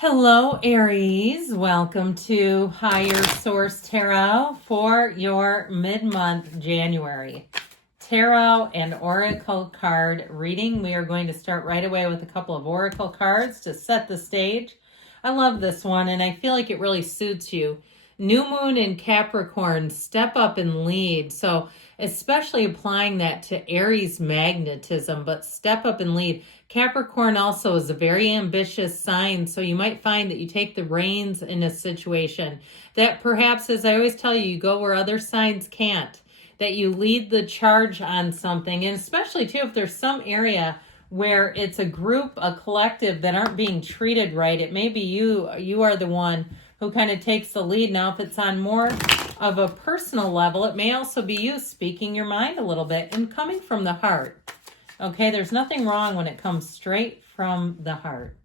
Hello, Aries. Welcome to Higher Source Tarot for your mid-month January tarot and oracle card reading. We are going to start right away with a couple of oracle cards to set the stage. I love this one, and I feel like it really suits you. New moon in Capricorn, step up and lead. So especially applying that to Aries magnetism, but step up and lead. Capricorn also is a very ambitious sign, so you might find that you take the reins in a situation that perhaps, as I always tell you, you go where other signs can't, that you lead the charge on something. And especially too, if there's some area where it's a group, a collective that aren't being treated right, it may be you are the one who kind of takes the lead. Now, if it's on more of a personal level, it may also be you speaking your mind a little bit and coming from the heart. Okay, there's nothing wrong when it comes straight from the heart.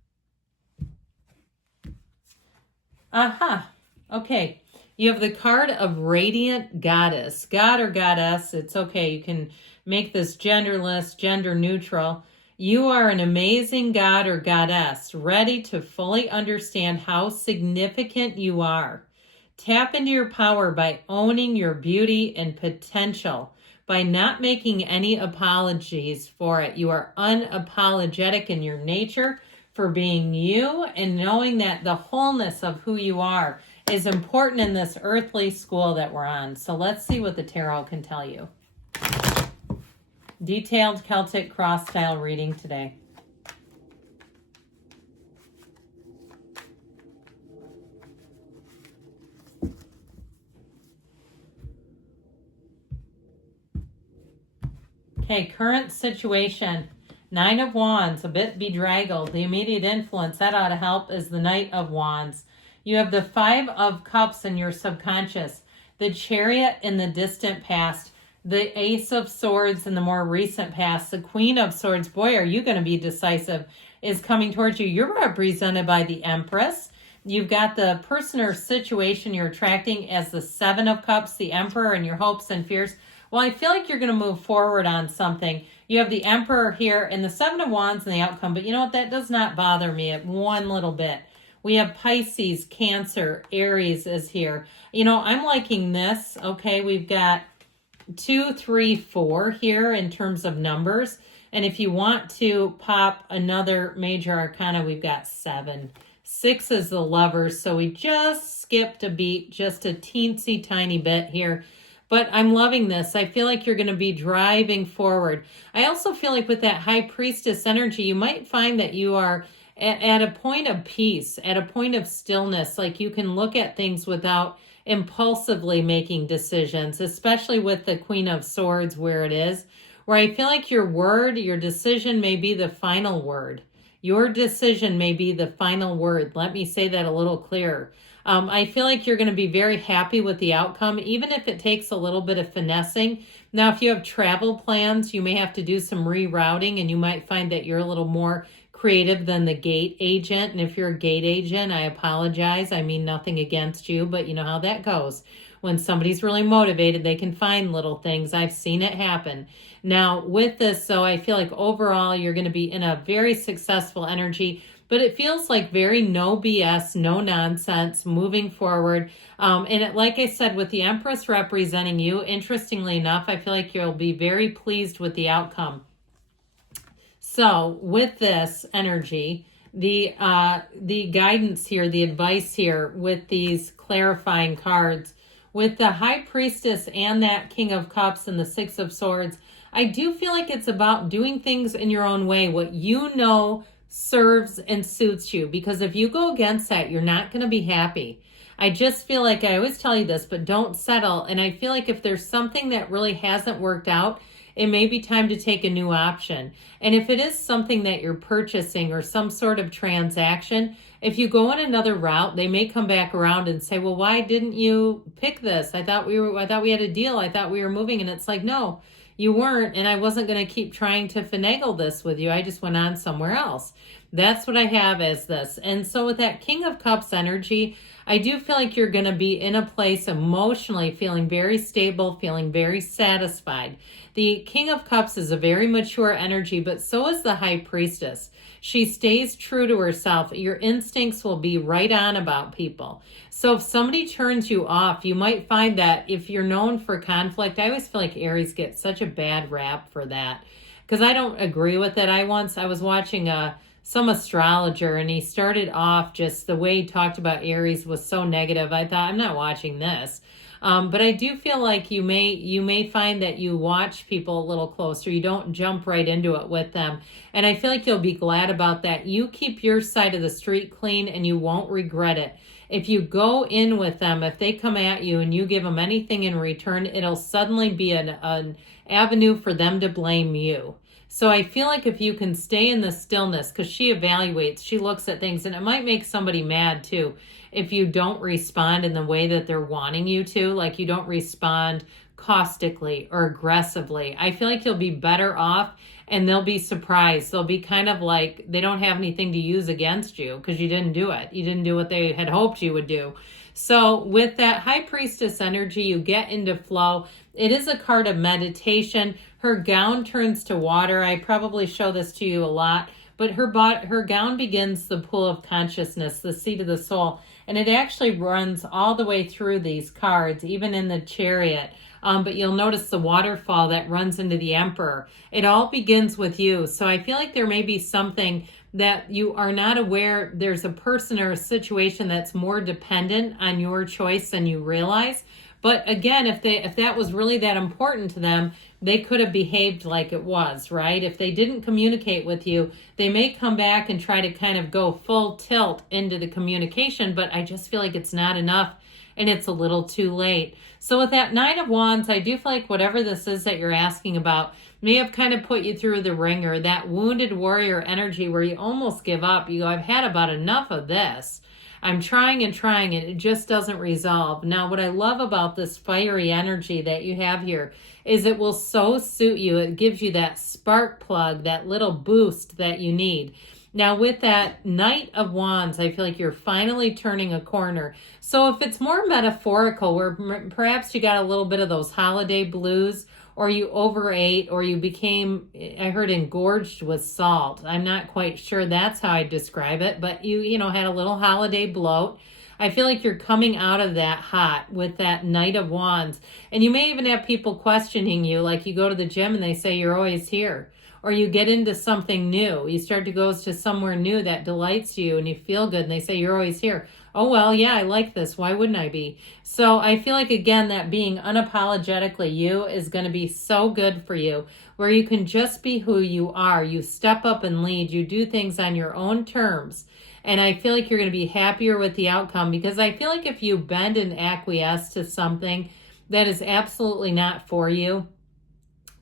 Aha, okay. You have the card of Radiant Goddess. God or Goddess, it's okay. You can make this genderless, gender neutral. You are an amazing God or Goddess, ready to fully understand how significant you are. Tap into your power by owning your beauty and potential, by not making any apologies for it. You are unapologetic in your nature for being you, and knowing that the wholeness of who you are is important in this earthly school that we're on. So let's see what the tarot can tell you. Detailed Celtic cross-style reading today. Okay, current situation. 9 of Wands, a bit bedraggled. The immediate influence, that ought to help, is the Knight of Wands. You have the 5 of Cups in your subconscious, the Chariot in the distant past, the Ace of Swords in the more recent past, the Queen of Swords. Boy, are you going to be decisive, is coming towards you. You're represented by the Empress. You've got the person or situation you're attracting as the 7 of Cups, the Emperor, and your hopes and fears. Well, I feel like you're going to move forward on something. You have the Emperor here and the 7 of Wands and the outcome, but you know what? That does not bother me at one little bit. We have Pisces, Cancer, Aries is here. You know, I'm liking this. Okay, we've got 2, 3, 4 here in terms of numbers. And if you want to pop another major arcana, we've got 7. 6 is the Lovers. So we just skipped a beat, just a teensy tiny bit here. But I'm loving this. I feel like you're going to be driving forward. I also feel like with that High Priestess energy, you might find that you are at a point of peace, at a point of stillness. Like you can look at things without impulsively making decisions, especially with the Queen of Swords where it is, where I feel like your word, your decision may be the final word. Your decision may be the final word. Let me say that a little clearer. I feel like you're going to be very happy with the outcome, even if it takes a little bit of finessing. Now, if you have travel plans, you may have to do some rerouting, and you might find that you're a little more creative than the gate agent. And if you're a gate agent, I apologize. I mean nothing against you, but you know how that goes. When somebody's really motivated, they can find little things. I've seen it happen. Now, with this, so I feel like overall, you're going to be in a very successful energy, but it feels like very no BS, no nonsense, moving forward. Like I said, with the Empress representing you, interestingly enough, I feel like you'll be very pleased with the outcome. So with this energy, the guidance here, the advice here with these clarifying cards, with the High Priestess and that King of Cups and the 6 of Swords, I do feel like it's about doing things in your own way, what you know serves and suits you. Because if you go against that, you're not going to be happy. I just feel like, I always tell you this, but don't settle. And I feel like if there's something that really hasn't worked out, it may be time to take a new option. And if it is something that you're purchasing or some sort of transaction, if you go on another route, they may come back around and say, well, why didn't you pick this? I thought we had a deal. I thought we were moving. And it's like, no, you weren't. And I wasn't going to keep trying to finagle this with you. I just went on somewhere else. That's what I have as this. And so with that King of Cups energy, I do feel like you're going to be in a place emotionally feeling very stable, feeling very satisfied. The King of Cups is a very mature energy, but so is the High Priestess. She stays true to herself. Your instincts will be right on about people. So if somebody turns you off, you might find that if you're known for conflict, I always feel like Aries gets such a bad rap for that because I don't agree with it. I was watching some astrologer, and he started off just the way he talked about Aries was so negative. I thought, I'm not watching this. But I do feel like you may find that you watch people a little closer. You don't jump right into it with them. And I feel like you'll be glad about that. You keep your side of the street clean and you won't regret it. If you go in with them, if they come at you and you give them anything in return, it'll suddenly be an avenue for them to blame you. So I feel like if you can stay in the stillness, because she evaluates, she looks at things, and it might make somebody mad too if you don't respond in the way that they're wanting you to, like you don't respond caustically or aggressively. I feel like you'll be better off and they'll be surprised. They'll be kind of like they don't have anything to use against you because you didn't do it. You didn't do what they had hoped you would do. So with that High Priestess energy, you get into flow. It is a card of meditation. Her gown turns to water. I probably show this to you a lot, but her gown begins the pool of consciousness, the seat of the soul, and it actually runs all the way through these cards, even in the Chariot. But you'll notice the waterfall that runs into the Emperor. It all begins with you. So I feel like there may be something that you are not aware. There's a person or a situation that's more dependent on your choice than you realize. But again, if that was really that important to them, they could have behaved like it was, right? If they didn't communicate with you, they may come back and try to kind of go full tilt into the communication, but I just feel like it's not enough and it's a little too late. So with that Nine of Wands, I do feel like whatever this is that you're asking about may have kind of put you through the ringer, that wounded warrior energy where you almost give up. You go, I've had about enough of this. I'm trying and trying, and it just doesn't resolve. Now, what I love about this fiery energy that you have here is it will so suit you. It gives you that spark plug, that little boost that you need. Now, with that Knight of Wands, I feel like you're finally turning a corner. So if it's more metaphorical, where perhaps you got a little bit of those holiday blues, or you overate, or you became, I heard, engorged with salt. I'm not quite sure that's how I describe it, but you had a little holiday bloat. I feel like you're coming out of that hot with that Knight of Wands. And you may even have people questioning you, like you go to the gym and they say you're always here. Or you get into something new. You start to go to somewhere new that delights you and you feel good and they say you're always here. Oh, well, yeah, I like this. Why wouldn't I be? So I feel like, again, that being unapologetically you is going to be so good for you, where you can just be who you are. You step up and lead. You do things on your own terms. And I feel like you're going to be happier with the outcome, because I feel like if you bend and acquiesce to something that is absolutely not for you,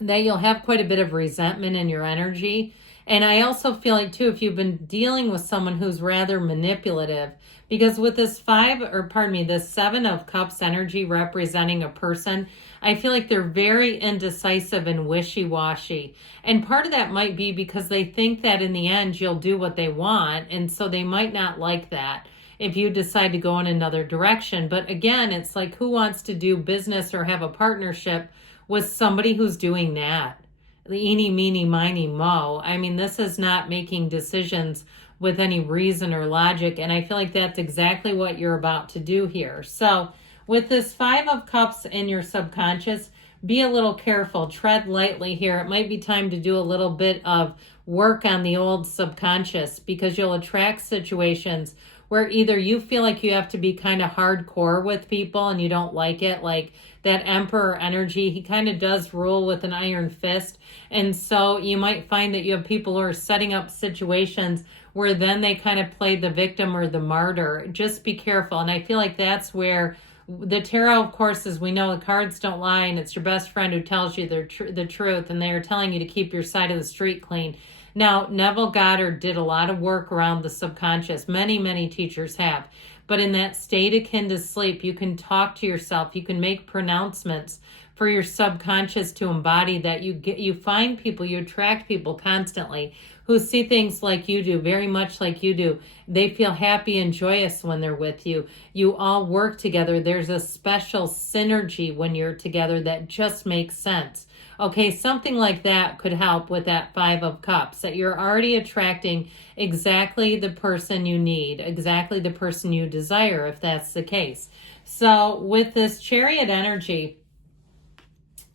that you'll have quite a bit of resentment in your energy. And I also feel like, too, if you've been dealing with someone who's rather manipulative, because with this this Seven of Cups energy representing a person, I feel like they're very indecisive and wishy-washy. And part of that might be because they think that in the end you'll do what they want, and so they might not like that if you decide to go in another direction. But again, it's like, who wants to do business or have a partnership with somebody who's doing that? The eeny, meeny, miny, mo. I mean, this is not making decisions with any reason or logic, and I feel like that's exactly what you're about to do here. So with this Five of Cups in your subconscious, be a little careful. Tread lightly here. It might be time to do a little bit of work on the old subconscious, because you'll attract situations where either you feel like you have to be kind of hardcore with people and you don't like it, like that Emperor energy. He kind of does rule with an iron fist. And so you might find that you have people who are setting up situations where then they kind of play the victim or the martyr. Just be careful. And I feel like that's where the tarot, of course, as we know, the cards don't lie, and it's your best friend who tells you the truth, and they are telling you to keep your side of the street clean. Now, Neville Goddard did a lot of work around the subconscious. Many, many teachers have. But in that state akin to sleep, you can talk to yourself. You can make pronouncements for your subconscious to embody that. You find people, you attract people constantly who see things like you do, very much like you do. They feel happy and joyous when they're with you. You all work together. There's a special synergy when you're together that just makes sense. Okay, something like that could help with that Five of Cups, that you're already attracting exactly the person you need, exactly the person you desire, if that's the case. So with this Chariot energy,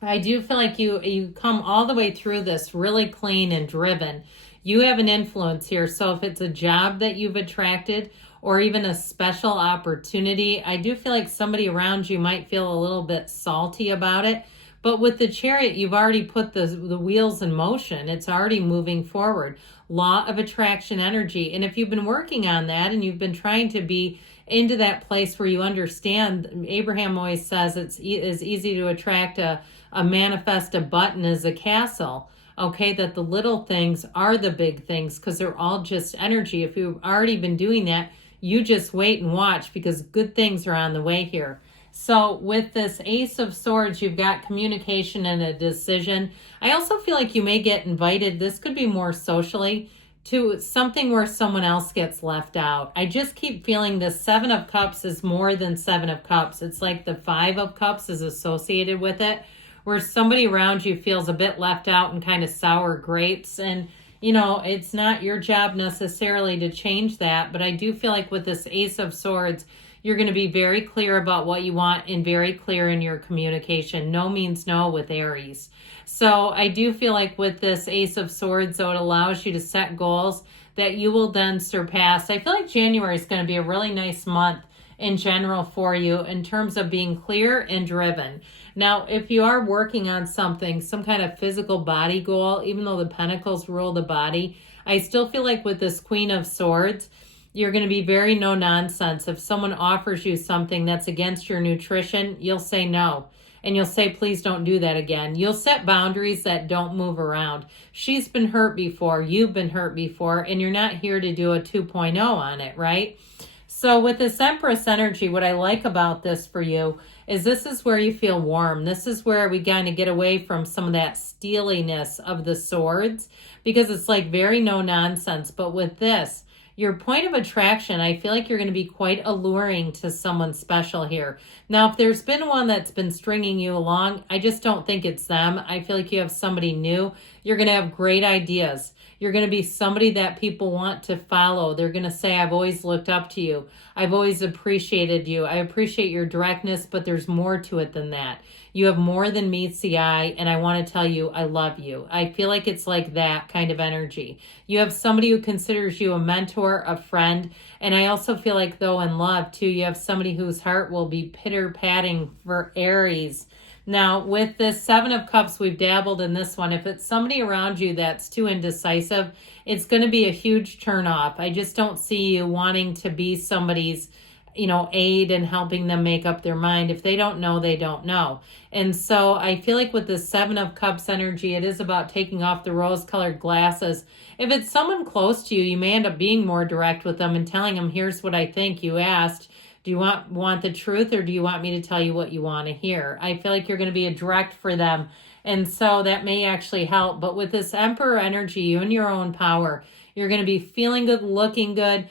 I do feel like you come all the way through this really clean and driven. You have an influence here. So if it's a job that you've attracted or even a special opportunity, I do feel like somebody around you might feel a little bit salty about it. But with the Chariot, you've already put the wheels in motion. It's already moving forward. Law of attraction energy. And if you've been working on that and you've been trying to be into that place where you understand, Abraham always says it's as easy to attract a manifest a button as a castle. Okay, that the little things are the big things because they're all just energy. If you've already been doing that, you just wait and watch because good things are on the way here. So with this Ace of Swords, you've got communication and a decision. I also feel like you may get invited, this could be more socially, to something where someone else gets left out. I just keep feeling the Seven of Cups is more than Seven of Cups. It's like the Five of Cups is associated with it, where somebody around you feels a bit left out and kind of sour grapes. And, you know, it's not your job necessarily to change that, but I do feel like with this Ace of Swords, you're going to be very clear about what you want and very clear in your communication. No means no with Aries. So I do feel like with this Ace of Swords, though, it allows you to set goals that you will then surpass. I feel like January is going to be a really nice month in general for you in terms of being clear and driven. Now, if you are working on something, some kind of physical body goal, even though the Pentacles rule the body, I still feel like with this Queen of Swords, you're going to be very no nonsense. If someone offers you something that's against your nutrition, you'll say no. And you'll say, please don't do that again. You'll set boundaries that don't move around. She's been hurt before. You've been hurt before. And you're not here to do a 2.0 on it, right? So with this Empress energy, what I like about this for you is this is where you feel warm. This is where we kind of get away from some of that steeliness of the swords because it's like very no nonsense. But with this, your point of attraction, I feel like you're going to be quite alluring to someone special here. Now, if there's been one that's been stringing you along, I just don't think it's them. I feel like you have somebody new. You're going to have great ideas. You're going to be somebody that people want to follow. They're going to say, I've always looked up to you. I've always appreciated you. I appreciate your directness, but there's more to it than that. You have more than meets the eye, and I want to tell you, I love you. I feel like it's like that kind of energy. You have somebody who considers you a mentor, a friend, and I also feel like, though, in love, too, you have somebody whose heart will be pitter-patting for Aries. Now, with this Seven of Cups, we've dabbled in this one. If it's somebody around you that's too indecisive, it's going to be a huge turnoff. I just don't see you wanting to be somebody's, aid in helping them make up their mind. If they don't know, they don't know. And so I feel like with this Seven of Cups energy, it is about taking off the rose-colored glasses. If it's someone close to you, you may end up being more direct with them and telling them, here's what I think you asked. Do you want the truth, or do you want me to tell you what you want to hear? I feel like you're going to be a direct for them. And so that may actually help. But with this Emperor energy, you and your own power, you're going to be feeling good, looking good.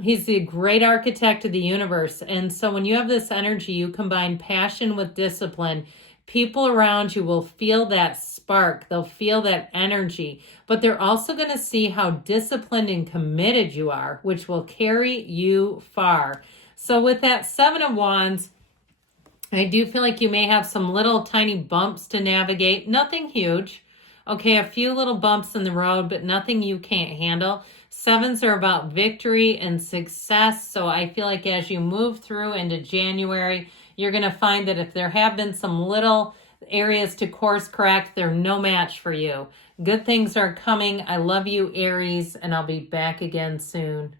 He's the great architect of the universe. And so when you have this energy, you combine passion with discipline. People around you will feel that spark. They'll feel that energy. But they're also going to see how disciplined and committed you are, which will carry you far. So with that Seven of Wands, I do feel like you may have some little tiny bumps to navigate. Nothing huge. Okay, a few little bumps in the road, but nothing you can't handle. Sevens are about victory and success. So I feel like as you move through into January, you're going to find that if there have been some little areas to course correct, they're no match for you. Good things are coming. I love you, Aries, and I'll be back again soon.